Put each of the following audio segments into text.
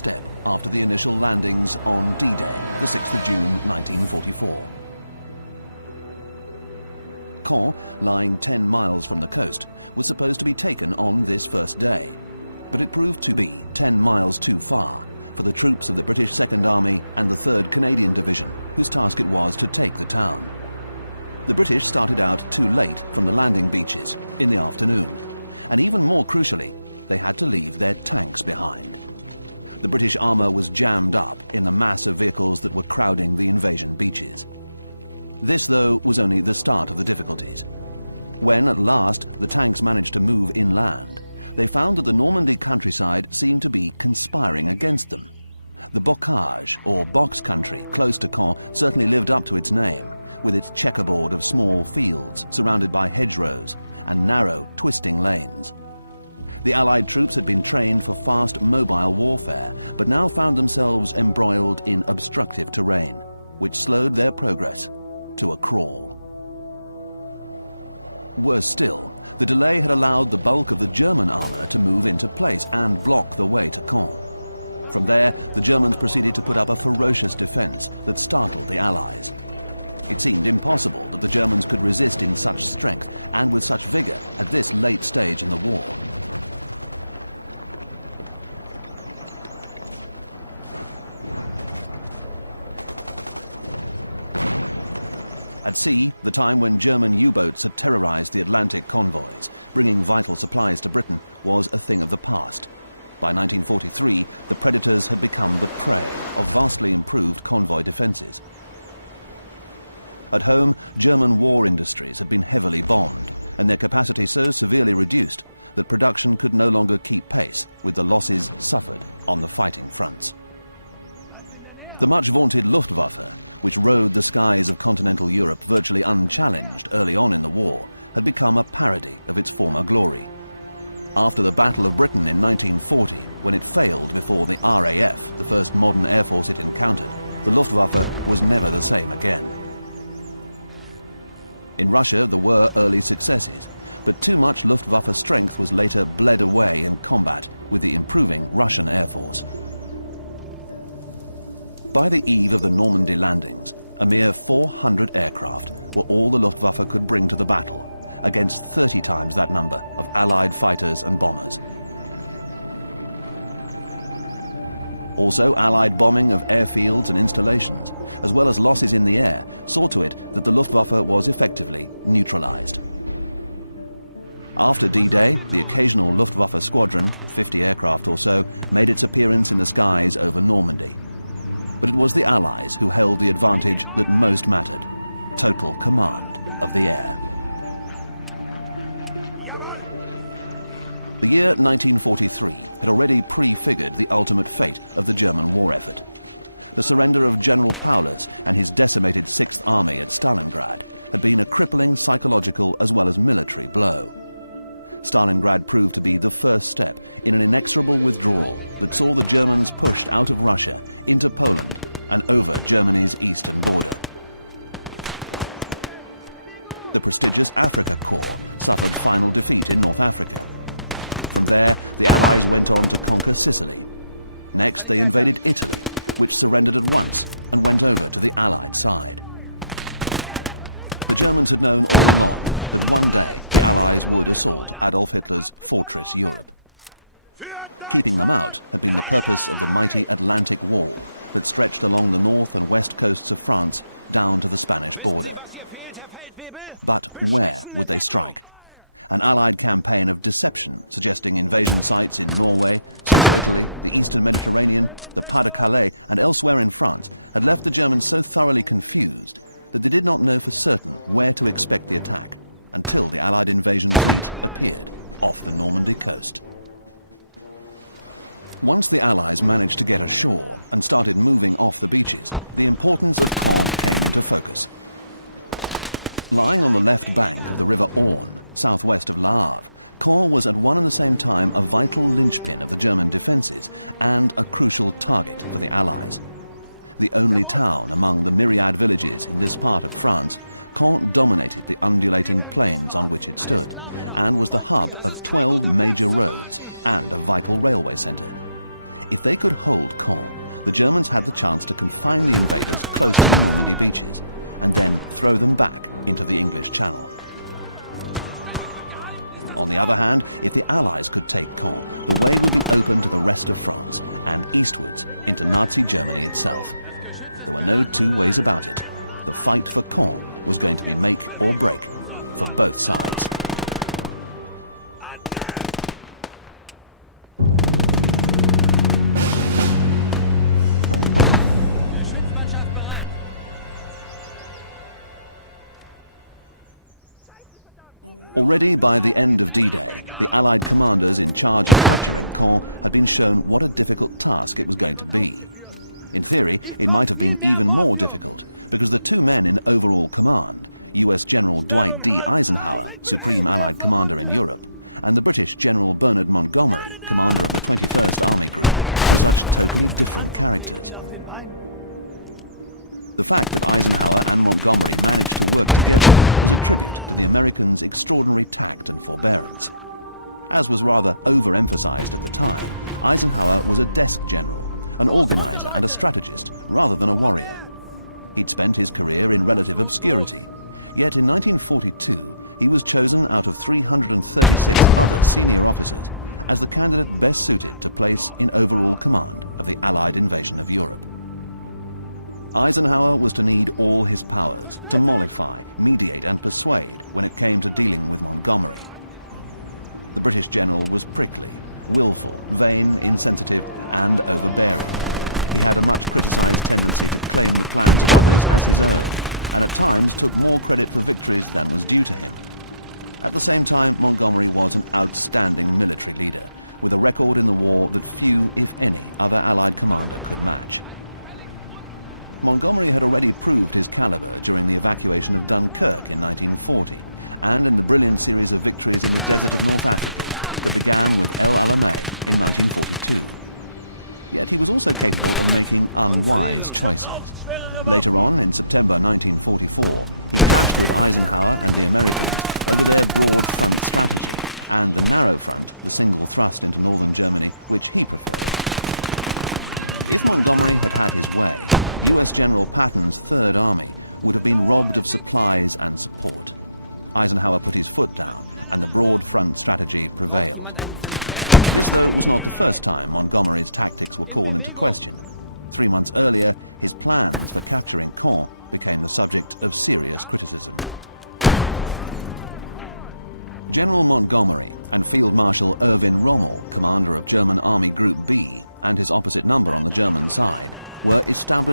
next day, after the initial landings, lying 10 miles from the coast, was supposed to be taken on this first day, but it proved to be 10 miles too far for the troops of the British 2nd Army and 3rd Canadian Division, whose task it was to take the town. The British started out too late from the landing beaches in the afternoon, and even more crucially, they had to leave their tanks behind. The British armour was jammed up in the mass of vehicles that were crowding the invasion beaches. This, though, was only the start of the difficulties. When, at last, the tanks managed to move inland, they found that the Normandy countryside seemed to be conspiring against them. The bocage, or box country, close to Caen, certainly lived up to its name, with its checkerboard of small fields surrounded by hedgerows and narrow, twisting lanes. The Allied troops had been trained for fast, mobile warfare, but now found themselves embroiled in obstructive terrain, which slowed their progress to a crawl. Worse still, the delay had allowed the bulk of the German army to move into place and block the way to Caen. From there, the Germans proceeded to weather the Russia's defense that startled the Allies. It seemed impossible that the Germans could resist in such strength and with such vigor at this late stage of the war. At sea, a time when German U-boats had terrorized the Atlantic colonies, giving vital supplies to Britain, was a thing of the past. By 1943, the Predators had become vastly improved convoy defences. At home, German war industries had been heavily bombed, and their capacity so severely reduced that production could no longer keep pace with the losses suffered on the fighting fronts. The much vaunted Luftwaffe, which roamed the skies of continental Europe virtually unchallenged early on in the war, had become a parody of its former glory. After the Battle of Britain in 1940, when it failed to form the RAF, the first modern air force of the country, the Luftwaffe was the same again. In Russia, the war only successful, but too much Luftwaffe strength was later bled away in combat with the improving Russian air force. By the eve of the Normandy landings, a mere 400 aircraft were all the Luftwaffe could bring to the battle, against 30 times that number of Allied fighters and bombers. Also, Allied bombing of airfields and installations, as well as losses in the air, saw to it that the Luftwaffe was effectively neutralized. After the occasional Luftwaffe squadron of 50 aircraft or so made its appearance in the skies over Normandy, it was the Allies who held the advantage that most mattered: total command of the air. Jawohl! The year 1943 had already prefigured the ultimate fate of the German war effort. The surrender of General Carlos and his decimated 6th Army at Stalingrad had been a crippling psychological as well as military blow. Stalingrad proved to be the first step in an inexorable withdrawal that saw the Germans push out of Russia into Poland and over Germany's east. The prestigious effort suffered defeat in Normandy. There, Sicily. Next, they invaded Italy, which surrendered at once and went over to the Allied side. Für Deutschland! Feuerfrei! Wissen Sie, was hier fehlt, Herr Feldwebel? Beschissene Deckung! An Allied campaign of deception suggesting invasion sites in Norway, east of Calais, and elsewhere in France, had left the Germans so thoroughly confused that they did not know for certain where to expect the attack, and the Allied invasion off the Normandy coast. Once the Allies managed to get ashore and started moving off the beaches, the importance of the focus. Southwest of Norway, Caen was a modern centre and a vital linchpin of the German defences and a crucial target for the Allies. The only town among the myriad villages in this part of France, Caen dominated the undulating plains Alles klar, Männer! Folgt mir! Das ist kein guter Platz zum Warten! and the vital railway centre. If they could hold as their chance to confront thrown back into the English Channel. And if the Allies could take command, France and eastwards into Nazi Germany itself, Das Geschütz ist geladen und bereit. Bewegung! Sofort! Geschützmannschaft bereit. Already by the end of the day, Allied commanders in charge have been shown what a difficult task it would be. In theory, Ich brauch viel mehr Morphium! the two men in overall command, US General Stellung halten! Da sind sie! Schwer verwundet! and the British General Bernard Montgomery, Gnade nach! Die Panzerung drehen wieder auf den Beinen. Americans' extraordinary tact and courage, as was rather overemphasized at the time. Eisenhower was a desk general, Los runter, a Leute! strategist, rather than a warrior. He'd spent his career in military los, security. los! Yet in 1942, he was chosen out of 330 as the candidate best suited to place in overall command of the Allied invasion of Europe. Eisenhower was to need all his powers to verify, mediate, and persuade when it came to dealing with commerce. The British general was friendly, vague, insensitive, at the same time, Montgomery was an outstanding military leader with a record in the war few, if any, other Allied powers could match. Montgomery had already proved his power during the evacuation of Dunkirk in 1940 and in brilliant series of victories. Und frierend. Ihr braucht schwerere Waffen! In September 1944, Eisenhower put his foot down and broad front strategy. Braucht jemand einen Fenster? First time Montgomery's tactics. In Bewegung! 3 months earlier, his plan for capturing Caen became the subject of serious criticism. General Montgomery and Field Marshal Irvin Rommel, commander of German Army Group B, and his opposite number, General Sergeant,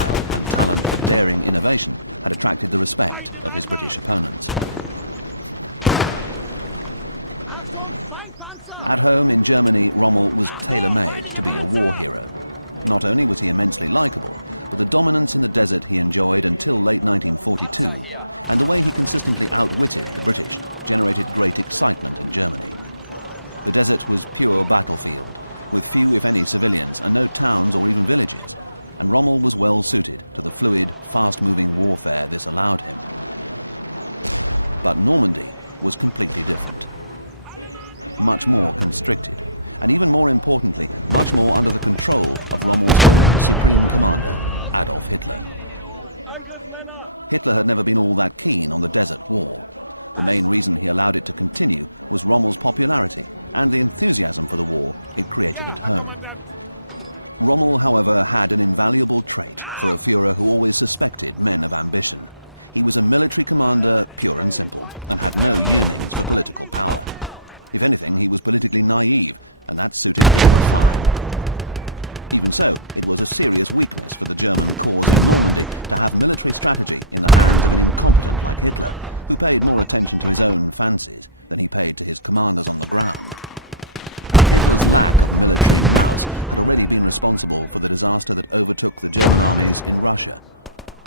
were innovation attracted the respect Feind im Anmarsch! Achtung, Feindpanzer! at home in Germany. Rommel Achtung! Feindliche Panzer! not only was he immensely liked, the dominance in the desert he enjoyed until late 1940. Panzer hier! Well suited to fluid, fast-moving warfare this allowed. But more was quickly adopted, Alle Mann, Feuer! restricted, and even more importantly, Angriff, Männer! Hitler had never been all that keen on the desert war. The main reason he allowed it to continue was Rommel's popularity and the enthusiasm for the war. Ja, Herr Kommandant! Rommel, however, had an invaluable trait Raum! Führer always suspected men of ambition. He was a military commander of currency. If anything, he was politically naive, and that suited him. He was able to put serious weakness for the Germans. And military strategy in the paid more to his own fancies than he paid to his commanders. Responsible for the disaster that overtook the Germans in Russia.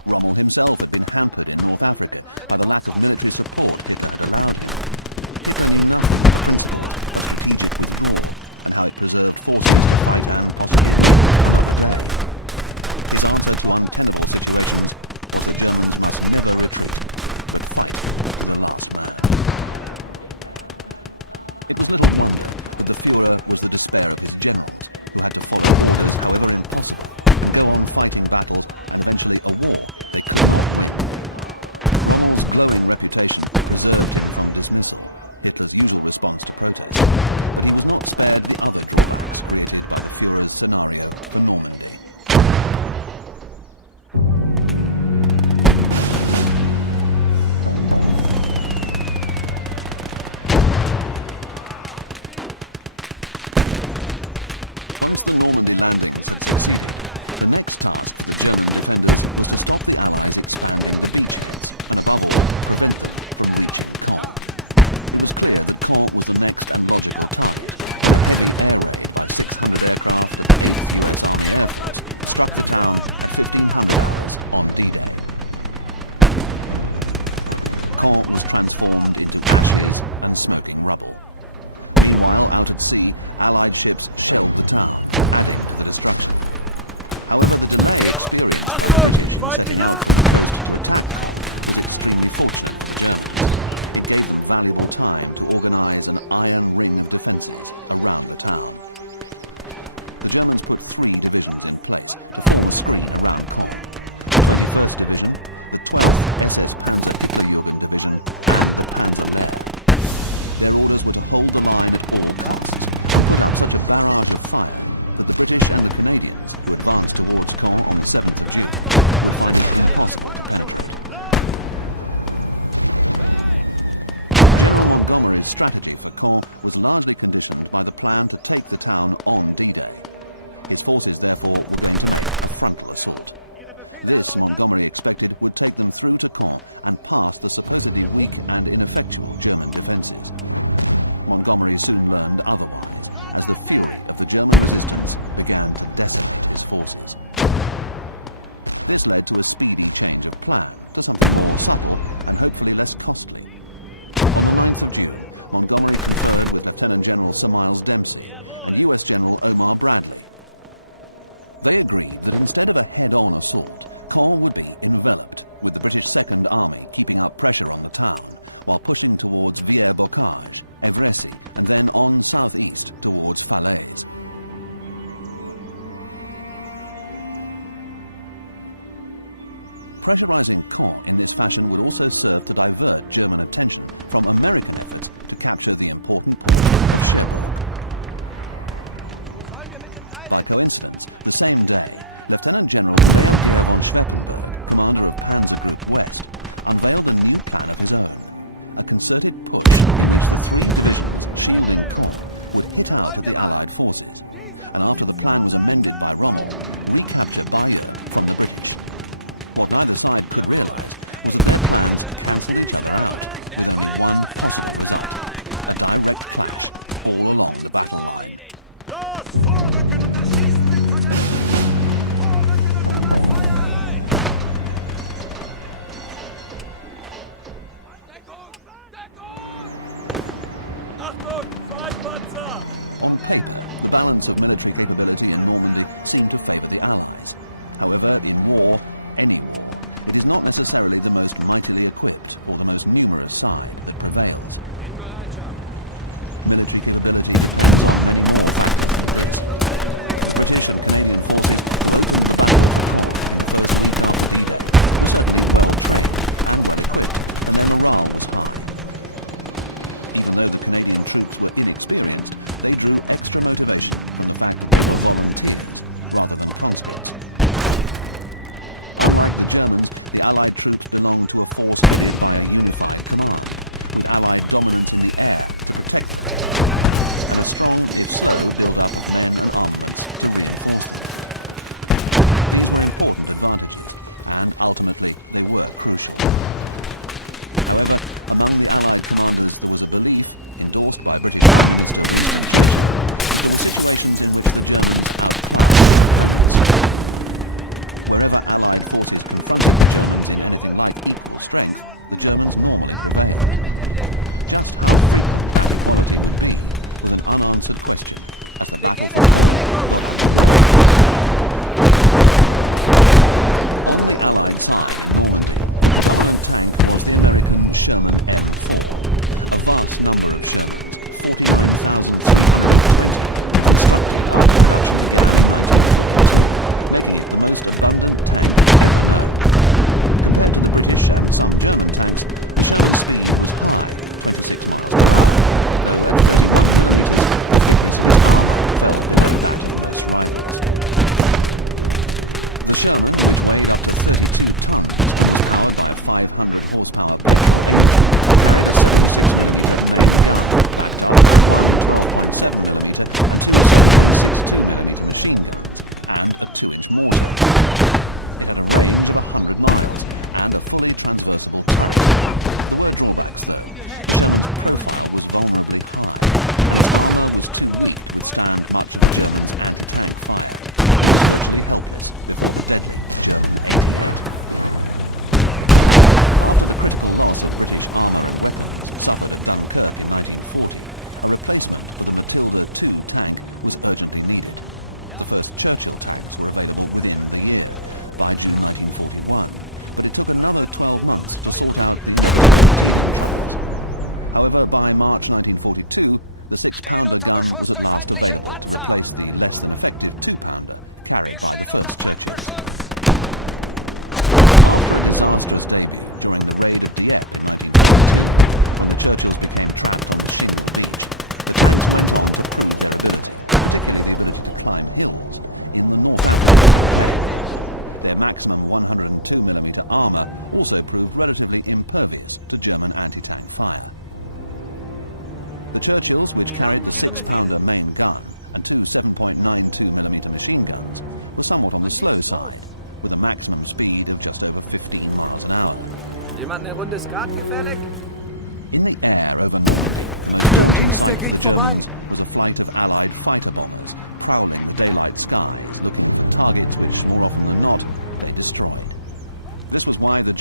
Rommel himself encountered in Hungary. simplicity and ineffectual German defenses. Comrades sat round upwards as the German forces began to decimate his forces. This led to a speedy change of plan as opposed to and less costly. Lieutenant General Sir Miles Dempsey, US General Omar Bradley. They agreed that instead of a head-on assault, Caen would be enveloped, with the British Second Army keeping up pressure on the town, while pushing towards Villers-Bocage, Cressy, and then on southeast towards Falaise. Pressurizing Caen in this fashion would also serve to divert German attention from American efforts to capture the important the same day, Lieutenant General a concerted push Allied forces after the plans ended by Achtung! Feindpanzer! balance of military capability seemed to favour the Allies. However, in war, anything is not necessarily the most widely equipped, whose numerous side veins. In Bereitschaft. Stehen unter Beschuss durch feindlichen Panzer! Wir stehen unter Panzerbeschutz! Wie lauten Ihre Befehle? And two 7.92mm machine guns, somewhat of a slow side, with a maximum speed of just over 50 Jemand eine Runde Skat gefällig? Für den ist der Krieg vorbei.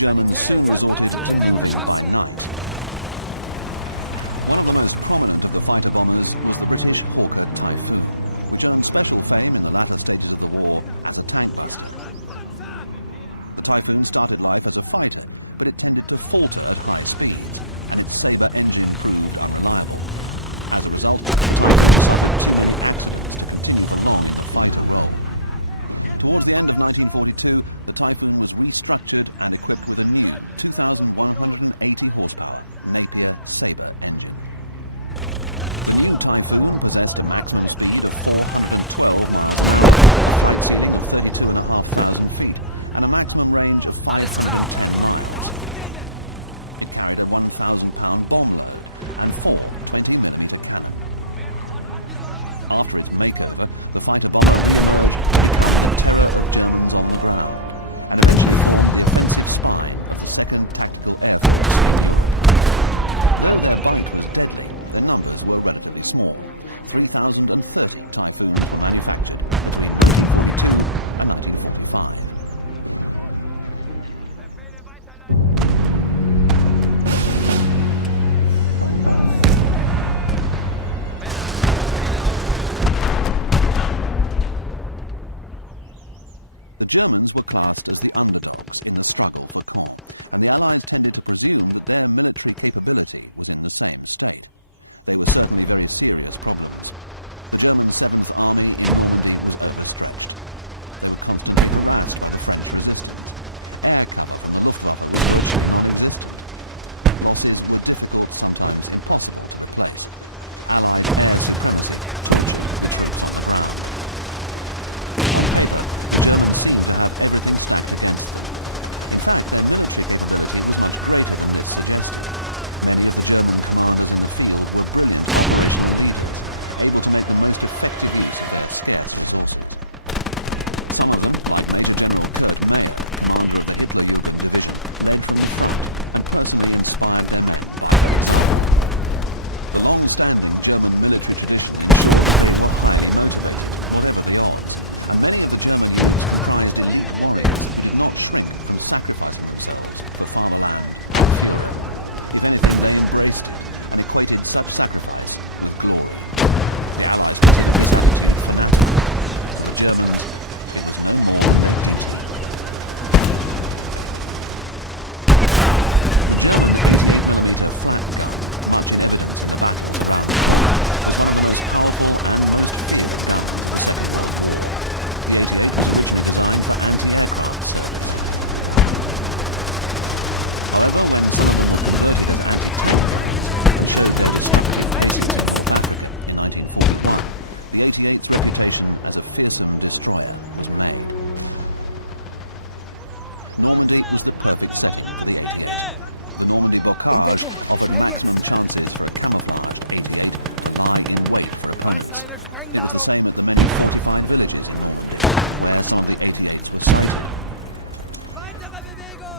Sanitären von Panzerabwehr beschossen! The Typhoon started life as a fighter, but it tended to fall to their right speed and save an engine. As a result, towards the end of 1942, the Typhoon was restructured and equipped with a new 2,180 horsepower Napier Sabre engine. The Typhoon possessed Alles klar! The Germans were classed as the underdogs in the struggle for Caen, and the Allies tended to presume that their military capability was in the same state. They were certainly very serious problems. The German 7th Army In Deckung! Schnell jetzt! Weiß eine Sprengladung! Weitere Bewegung!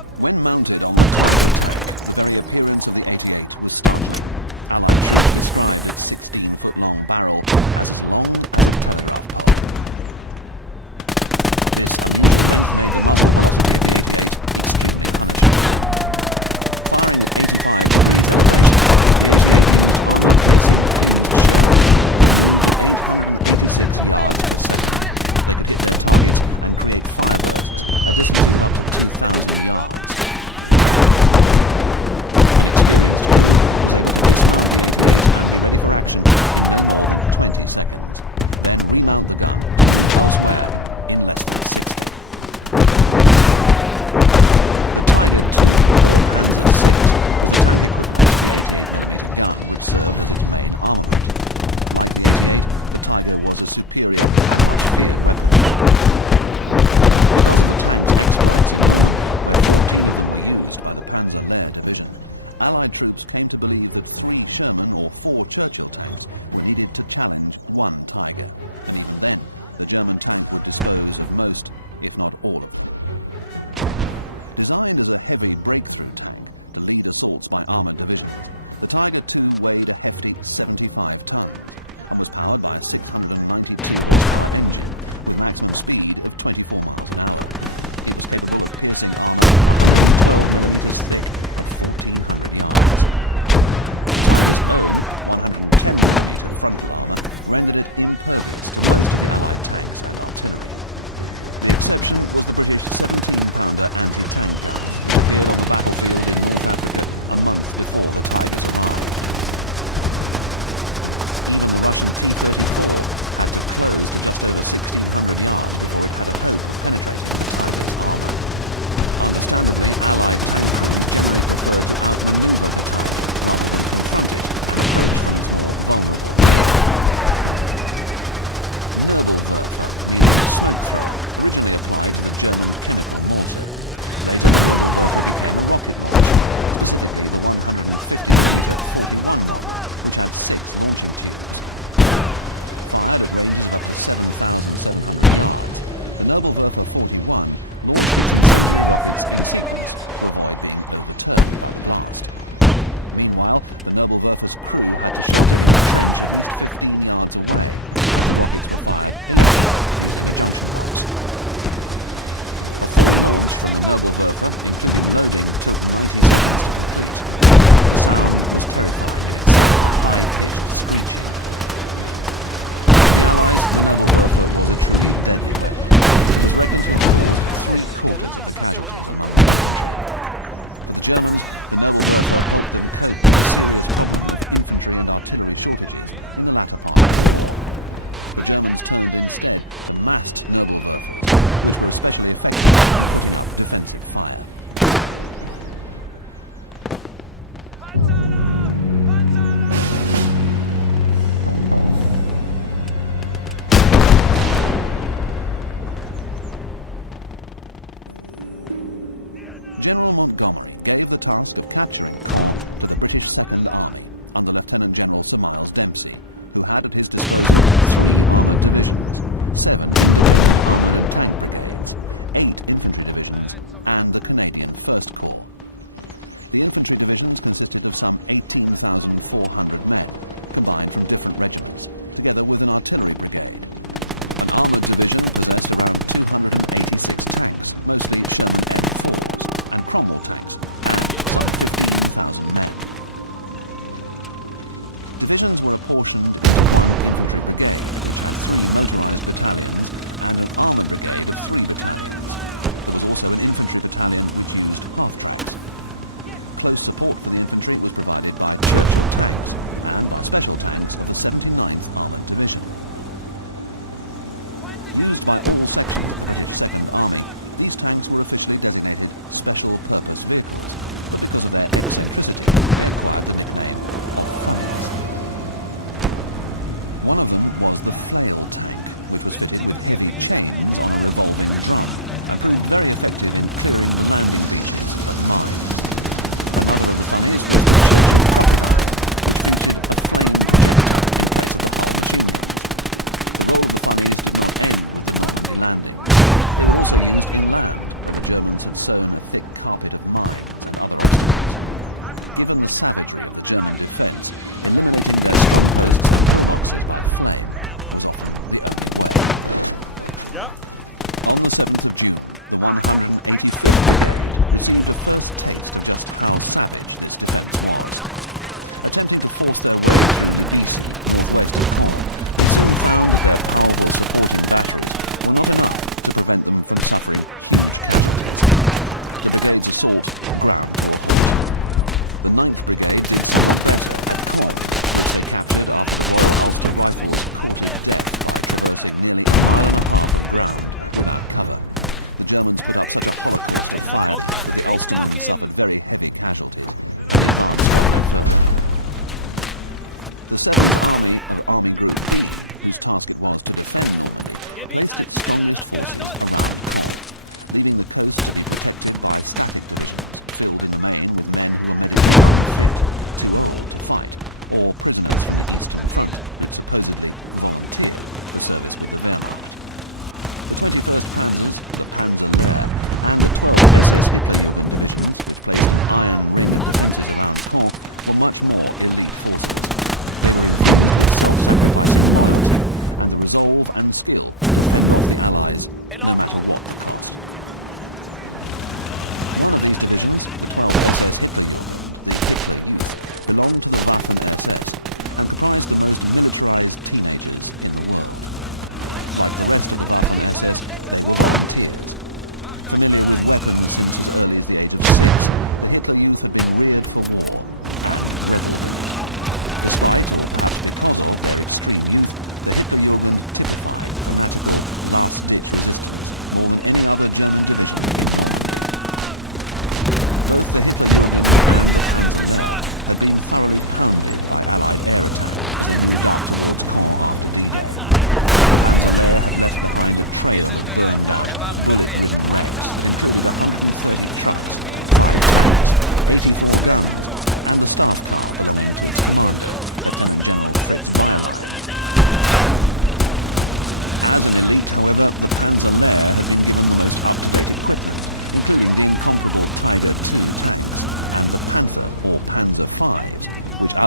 assaults by armoured divisions. The tiny 10-blade FD-75 tank was powered by a single maximum speed 24. Captions, the British Second Line, under Lieutenant General Sir Miles Dempsey, who had at his disposal 7 and the Canadian First Corps. The infantry divisions consisted of some 18,400 men, combined from different regiments, together with an artillery brigade.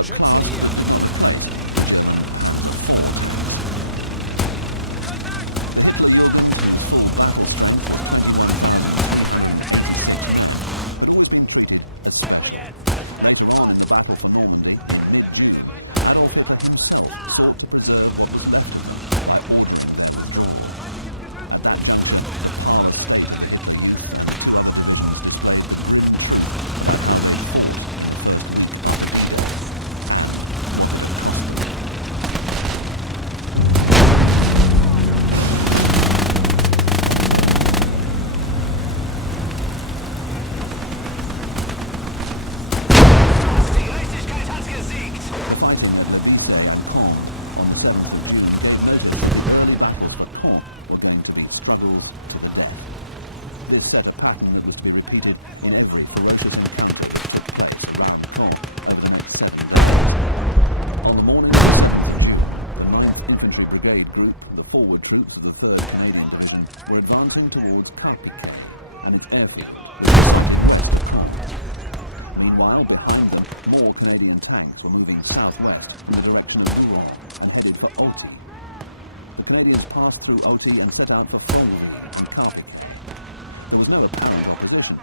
Schützen hier! Troops of the 3rd Canadian Division were advancing towards Caen and its airfield. Meanwhile, behind them, more Canadian tanks were moving southwest in the direction of Ramble and headed for Alty. The Canadians passed through Alty and set out for Caen and Carthage. There was no attack of opposition.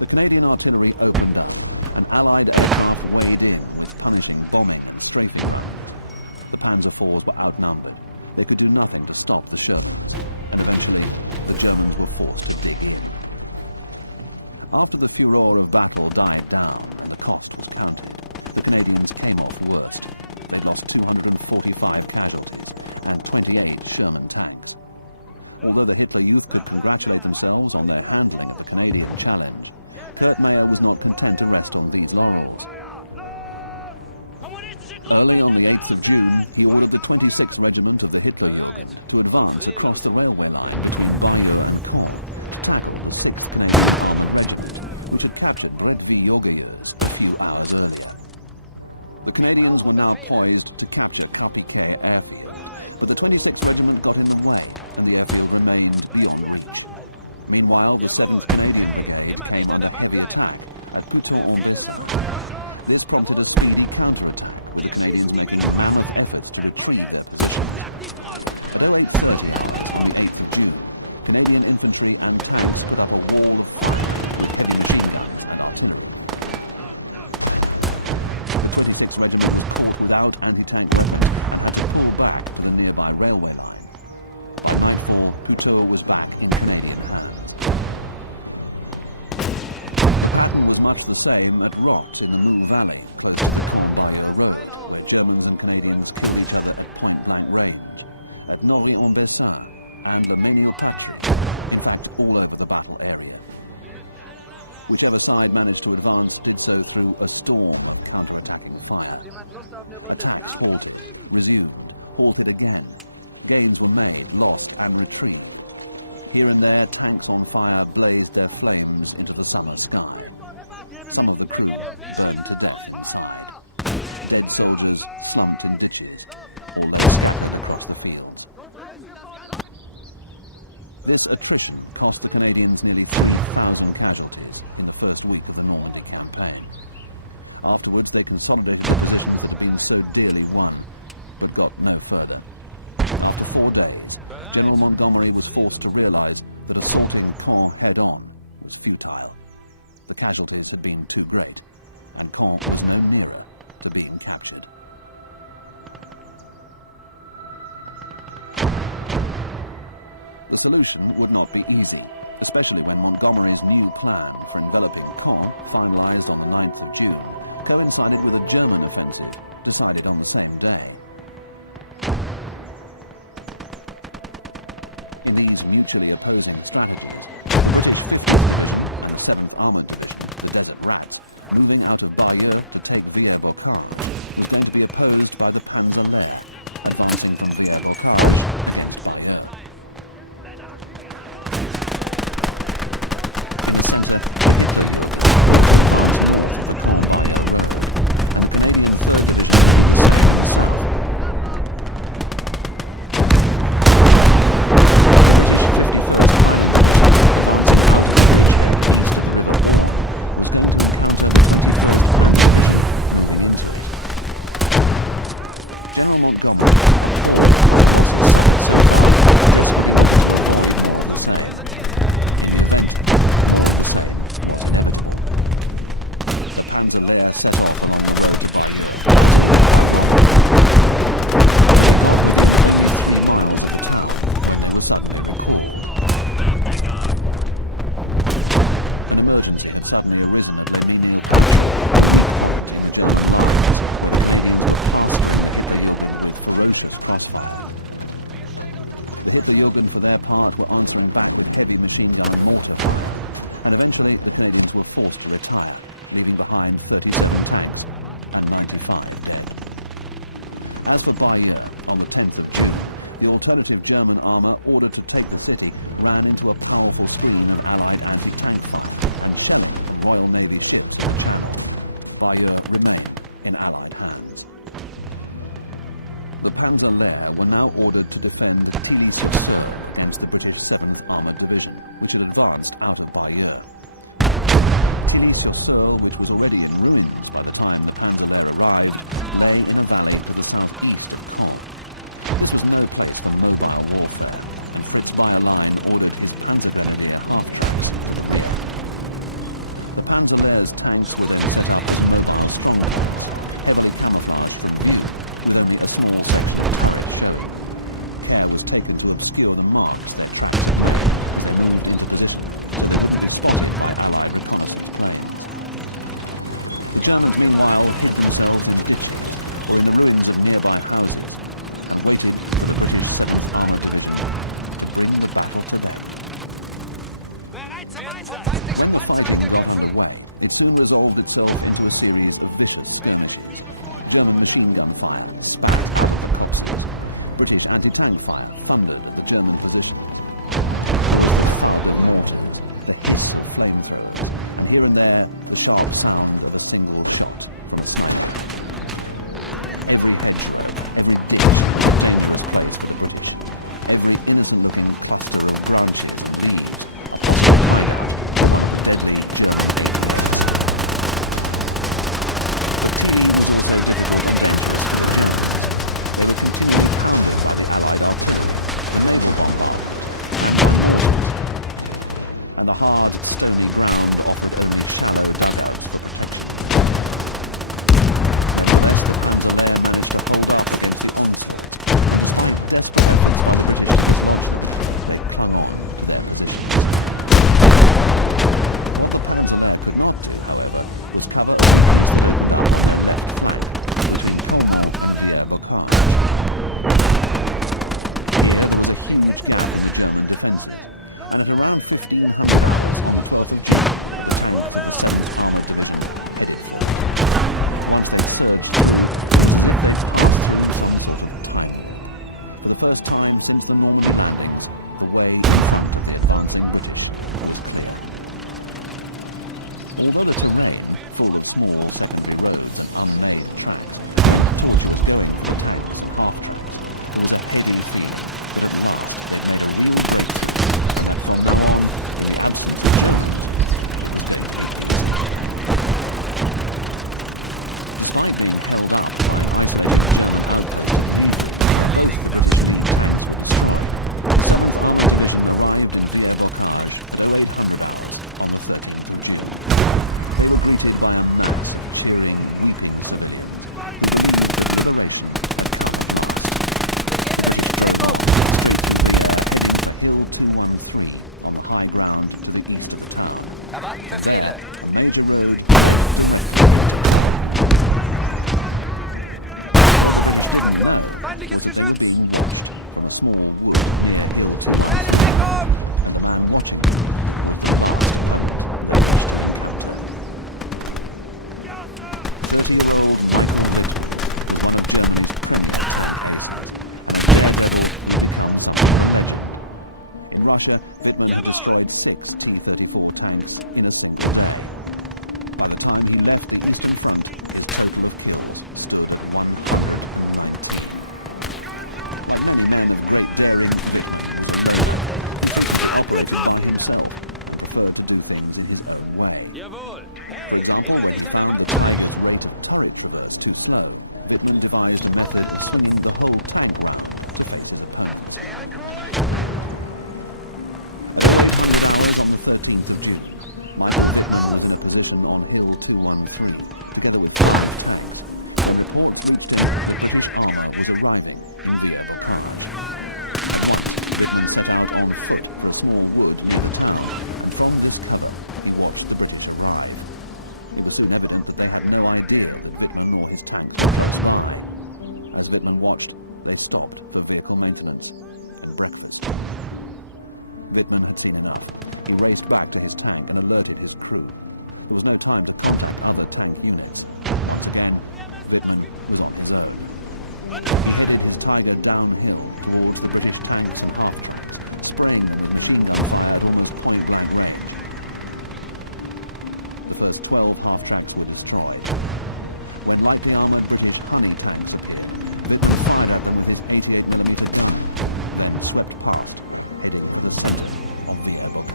The Canadian artillery opened up, and Allied aircraft weighed in, punishing, bombing, and strafing. The Panzer IVs were outnumbered. They could do nothing to stop the Shermans. Eventually, the Germans were forced to retreat. After the furor of battle died down and the cost was counted, the Canadians came off worse. They lost 245 casualties and 28 Sherman tanks. Although the Hitler Youth could congratulate themselves on their handling of the Canadian challenge, Gerd Meyer was not content to rest on these laurels. Early on the 8th of June, he ordered the 26th Regiment of the Hitler Youth to advance across the railway line, which had captured Great V. Yorgayers a few hours earlier. The Canadians were now poised to capture Caen airfield, but the 26th Regiment got in the way, and the airfield remained beyond reach. Meanwhile, the 7th Immer dicht an der Wand bleiben! This prompted a speedy counterattack. Hier schießen die mir noch was weg! Tempo jetzt! Stärkt die Front! Canadian infantry and without anti-tank the nearby railway line. Couture was back in the game. It was much the same at Rocks in the New Valley, close to the road. Germans and Canadians came together at point-blank range, at Nolly-en-Bessin, and the men were captured all over the battle area. Whichever side managed to advance did so through a storm of counter-attacking fire. Attacks halted, resumed, halted again. Gains were made, lost, and retreated. Here and there, tanks on fire blazed their flames into the summer sky. Some of the crew burned to death inside. Dead soldiers slumped in ditches, or lay across the fields. This attrition cost the Canadians nearly 4,000 casualties in the first week of the Normandy campaign. Afterwards, they consolidated the positions that had been so dearly won, but got no further. After 4 days, General Montgomery was forced to realize that assaulting Caen head-on was futile. The casualties had been too great, and Caen was even nearer to being captured. The solution would not be easy, especially when Montgomery's new plan for enveloping Caen, finalized on the 9th of June, coincided with a German offensive decided on the same day. These mutually opposing strategies, the 7th Army, the Desert Rats, moving out of Bayeux to take Villers-Bocage, was going to be opposed by the Panzer advancing from Villers-Bocage. German armour ordered to take the city ran into a powerful stream of Allied anti-tank fire and shelled the Royal Navy ships. Bayeux remained in Allied hands. The Panzer Lehr were now ordered to defend TD-7 against the British 7th Armoured Division, which had advanced out of Bayeux. Toulouse-sur-Seulles, which was already in ruins by the time the Panzer Lehr arrived, lay in battle to take east of the front. It soon resolved itself into a series of vicious skirmishes. German machine gun fire spanned. British anti-tank fire thundered the German position. Here and there, the sharp sound of a single shot. Befehle. Achtung! Feindliches Geschütz! Schnell in Deckung! In Russia, Whitman Jawohl! destroyed 6 T-34 tanks in a single day. By the time he left the front, Jawohl! Hey, immer dicht an der Wand later bleiben! turret was too slow. Whitman devised a method to turn the whole top Granate raus! position on Hill 213, together with arriving As Whitman watched, they stopped for vehicle maintenance and breakfast. Whitman had seen enough. He raced back to his tank and alerted his crew. There was no time to contact other tank units. Then, Whitman was on the road. He tied her downhill towards the British tanks and army, spraying them with machine guns point-blank range. The first 12 half-track were destroyed. When lightly armored British counter-tanks, Whitman fired up with his 88mm gun and swept past. The Scots on the airborne.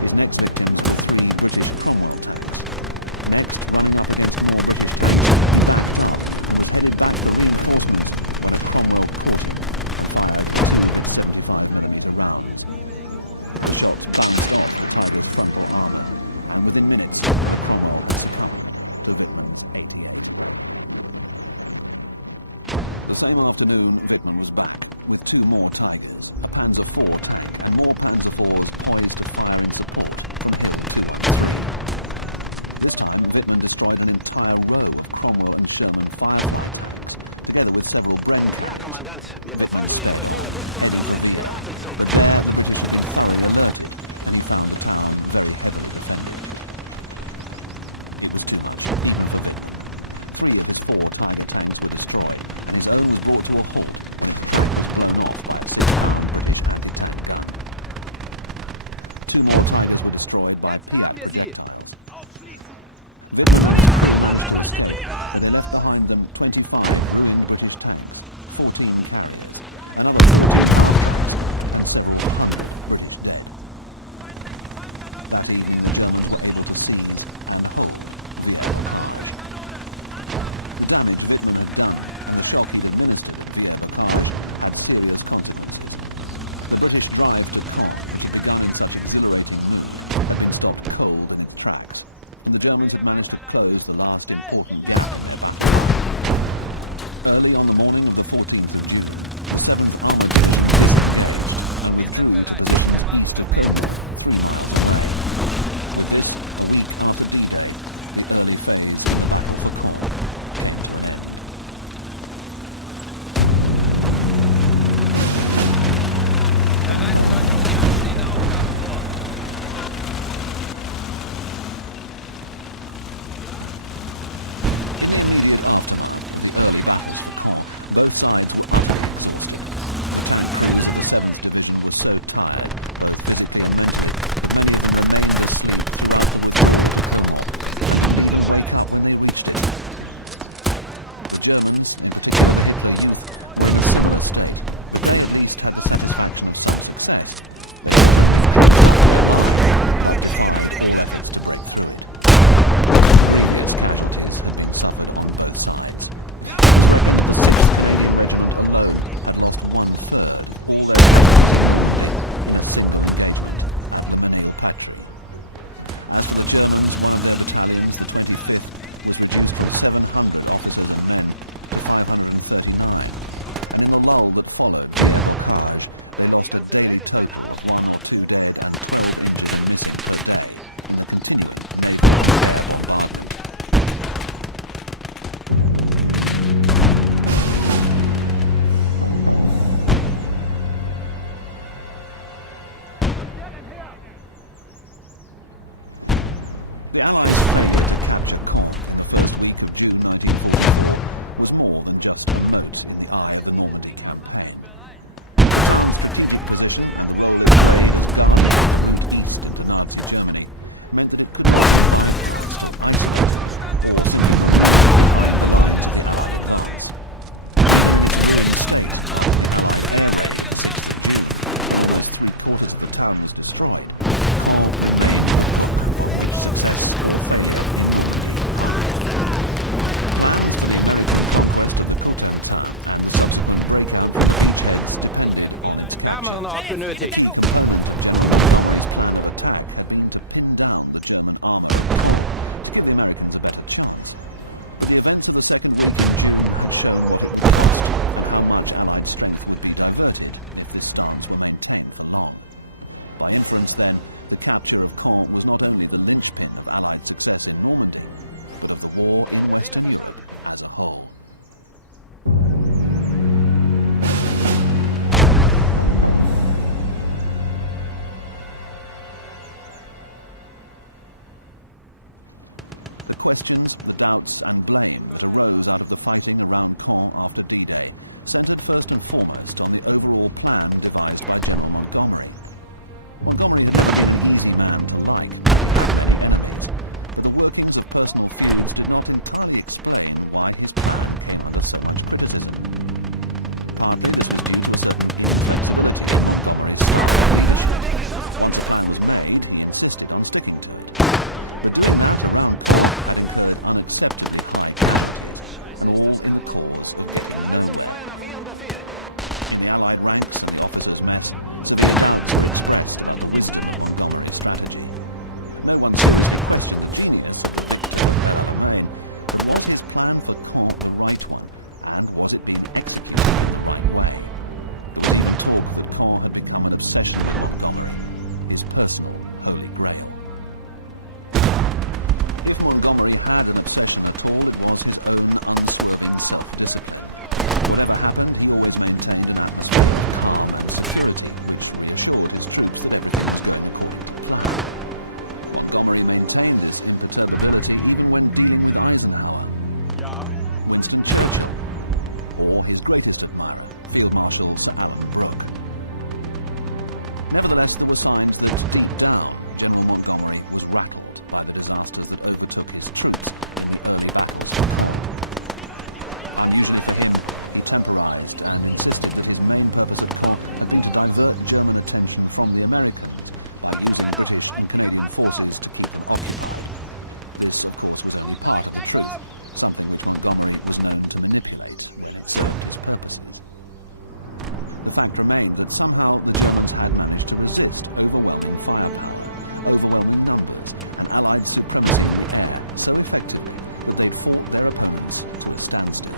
His next victim was two British The same afternoon, Whitman was back with 2 more Tigers, a Panzer IV, and more Panzer IVs poised to fire and support. This time, Whitman destroyed an entire row of Cromwell and Sherman firearms, together with several grain. Ja, Kommandant, wir befolgen Ihre Befehle bis zu unserem letzten Atemzug. Three of his 4 Tiger tankers were destroyed, and his only brought to a halt. Two more Tigers were destroyed by Jetzt haben wir sie! Aufschließen! They Konzentrieren! left behind them 25 British tanks, 14 shrapnel, and the British fires stopped cold and tracked, and the Germans had managed to close the last important gap. Early on the morning of the 14th, Wir sind bereit. Wir warten Befehl. Bereiten Sie euch auf die anstehende Aufgabe vor. both sides. Die ganze Welt ist ein Arsch. Kameraort benötigt. down the German army. The events of the Second World War much how I expected to be diverted if the stars were maintained for long. By inference then, the capture of Caen was not only the linchpin of Allied success in Normandy, but of the war as a whole. The questions, the doubts and blame which rose out of the fighting around Caen after D-Day centered first and foremost on the overall plan devised by General Montgomery. Montgomery was the man to write. The workings of personal feelings do not fully explain why his plan had so much criticism. He insisted on sticking to it. Unacceptable. Scheiße, ist das kalt. Bereit zum Feuern auf Ihren Befehl. The Allied ranks and officers met. Sagen Sie fest! Mismanaged. No one could question this. His plan for Caen was right, and was it being executed? Caen had become an obsession for Montgomery, his personal holy grail. Montgomery had an obsession for Caen was to prove an unspoken self-discipline. Whatever happened, it always maintained the atmosphere. Montgomery maintained his determination 20 miles an hour. Winston Churchill, or his greatest admirer, Field Marshal Sir Alfred Pollock. Nevertheless, there were signs that to come down, General Montgomery was rackened by the disasters that overtook his troops in the early battles. It had arrived and insisted on his main purpose of divert German attention from the American Achtung, Männer! Feindlicher Panzer! Sucht euch Deckung! Somehow, the Germans had managed to resist overwhelming fire. Allied superiority so effectively that they fought their opponents to a standstill.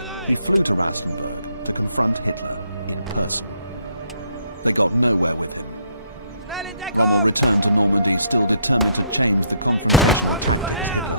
Bereit! Schnell in Deckung! Kommt nur her!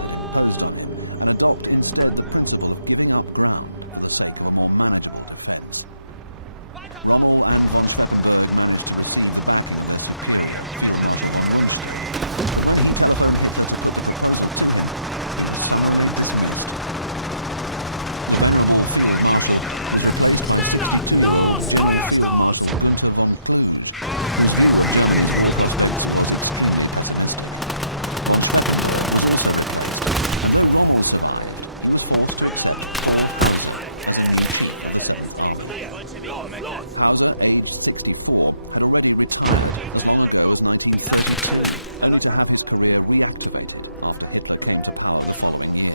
Schneller! Los! Feuerstoß! Hauser, aged 64, had already retired in 1960. Had his career reactivated after Hitler came to power the following year.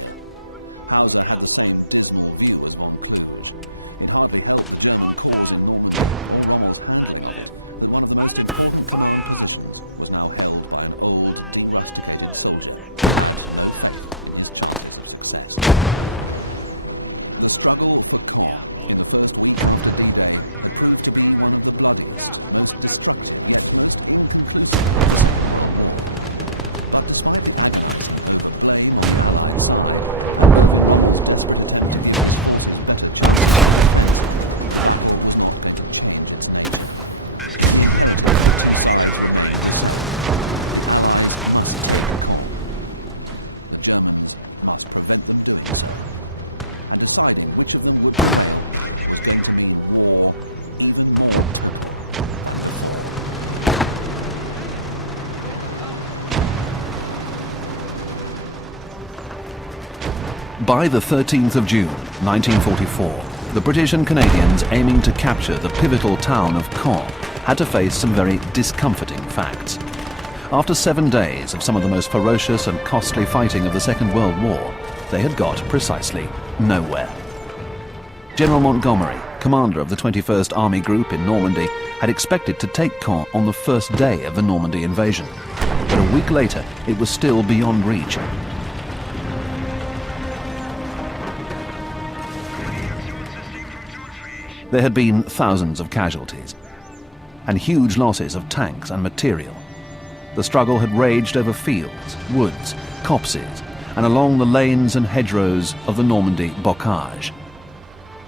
Hauser had the same dismal view as von Kluge. It hardly held the Angriff! Alle Mann, Feuer! was now held by an old, demotivated soldier. As chances of success. The struggle for Caen in the First World War proved to be one of the bloodiest and most destructive efforts in human history. By the 13th of June, 1944, the British and Canadians aiming to capture the pivotal town of Caen had to face some very discomforting facts. After 7 days of some of the most ferocious and costly fighting of the Second World War, they had got precisely nowhere. General Montgomery, commander of the 21st Army Group in Normandy, had expected to take Caen on the first day of the Normandy invasion, but a week later it was still beyond reach. There had been thousands of casualties and huge losses of tanks and material. The struggle had raged over fields, woods, copses, and along the lanes and hedgerows of the Normandy bocage.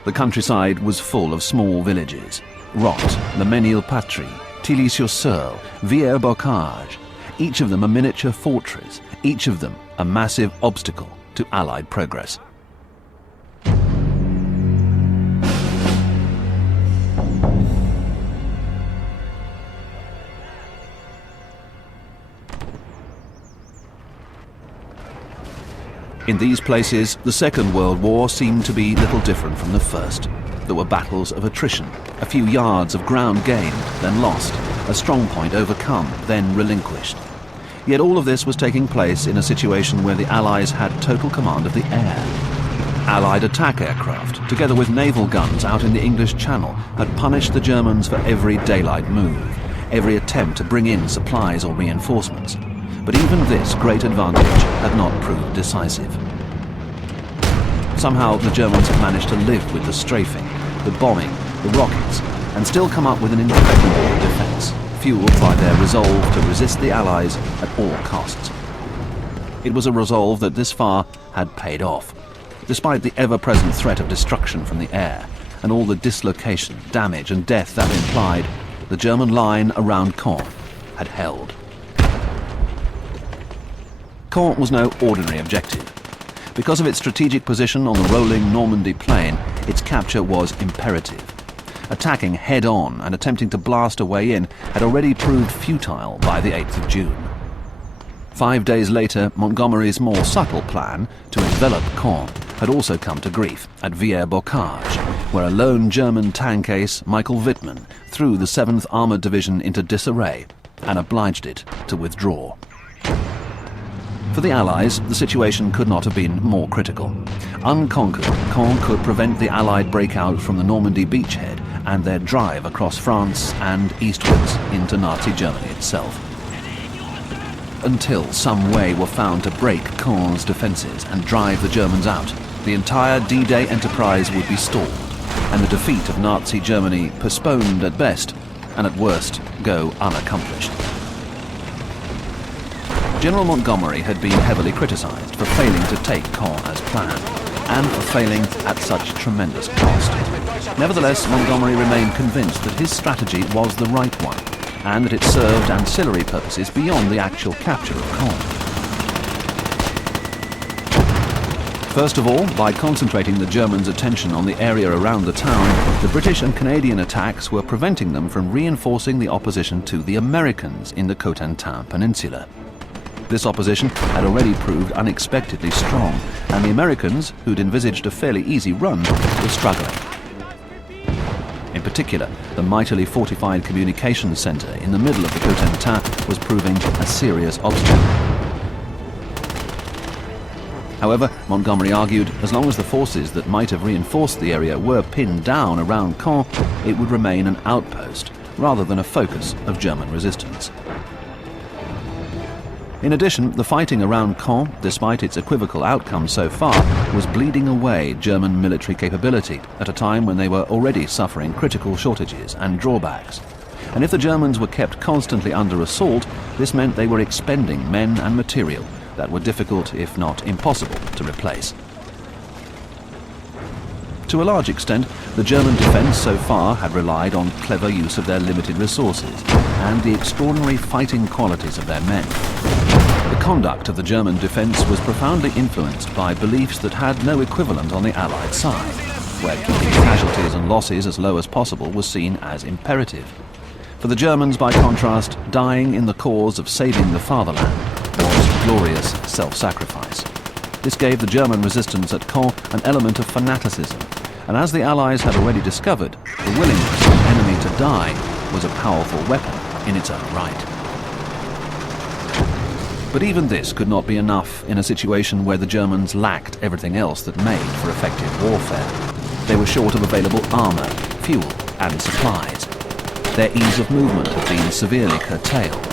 The countryside was full of small villages: Rotte, Le Mesnil-Patry, Tilly-sur-Seulles, Villers-Bocage, each of them a miniature fortress, each of them a massive obstacle to Allied progress. In these places, the Second World War seemed to be little different from the First. There were battles of attrition, a few yards of ground gained, then lost, a strong point overcome, then relinquished. Yet all of this was taking place in a situation where the Allies had total command of the air. Allied attack aircraft, together with naval guns out in the English Channel, had punished the Germans for every daylight move, every attempt to bring in supplies or reinforcements. But even this great advantage had not proved decisive. Somehow the Germans had managed to live with the strafing, the bombing, the rockets, and still come up with an impregnable defence, fueled by their resolve to resist the Allies at all costs. It was a resolve that this far had paid off. Despite the ever-present threat of destruction from the air, and all the dislocation, damage and death that implied, the German line around Caen had held. Caen was no ordinary objective. Because of its strategic position on the rolling Normandy plain, its capture was imperative. Attacking head-on and attempting to blast a way in had already proved futile by the 8th of June. 5 days later, Montgomery's more subtle plan to envelop Caen had also come to grief at Villers-Bocage, where a lone German tank ace, Michael Wittmann, threw the 7th Armoured Division into disarray and obliged it to withdraw. For the Allies, the situation could not have been more critical. Unconquered, Caen could prevent the Allied breakout from the Normandy beachhead and their drive across France and eastwards into Nazi Germany itself. Until some way were found to break Caen's defences and drive the Germans out, the entire D-Day enterprise would be stalled, and the defeat of Nazi Germany postponed at best, and at worst go unaccomplished. General Montgomery had been heavily criticised for failing to take Caen as planned, and for failing at such tremendous cost. Nevertheless, Montgomery remained convinced that his strategy was the right one, and that it served ancillary purposes beyond the actual capture of Caen. First of all, by concentrating the Germans' attention on the area around the town, the British and Canadian attacks were preventing them from reinforcing the opposition to the Americans in the Cotentin Peninsula. This opposition had already proved unexpectedly strong, and the Americans, who'd envisaged a fairly easy run, were struggling. In particular, the mightily fortified communications centre in the middle of the Cotentin was proving a serious obstacle. However, Montgomery argued as long as the forces that might have reinforced the area were pinned down around Caen, it would remain an outpost rather than a focus of German resistance. In addition, the fighting around Caen, despite its equivocal outcome so far, was bleeding away German military capability at a time when they were already suffering critical shortages and drawbacks. And if the Germans were kept constantly under assault, this meant they were expending men and material that were difficult, if not impossible, to replace. To a large extent, the German defence so far had relied on clever use of their limited resources and the extraordinary fighting qualities of their men. The conduct of the German defence was profoundly influenced by beliefs that had no equivalent on the Allied side, where keeping casualties and losses as low as possible was seen as imperative. For the Germans, by contrast, dying in the cause of saving the fatherland was glorious self-sacrifice. This gave the German resistance at Caen an element of fanaticism, and as the Allies had already discovered, the willingness of an enemy to die was a powerful weapon in its own right. But even this could not be enough in a situation where the Germans lacked everything else that made for effective warfare. They were short of available armour, fuel and supplies. Their ease of movement had been severely curtailed.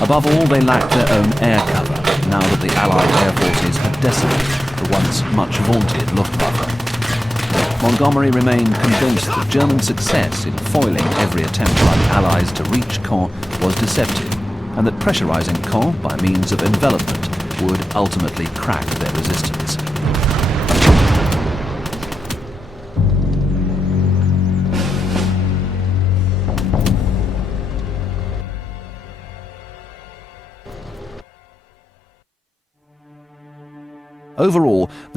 Above all, they lacked their own air cover, now that the Allied air forces had decimated the once much vaunted Luftwaffe. Montgomery remained convinced that German success in foiling every attempt by the Allies to reach Caen was deceptive, and that pressurizing Caen by means of envelopment would ultimately crack their resistance. Overall,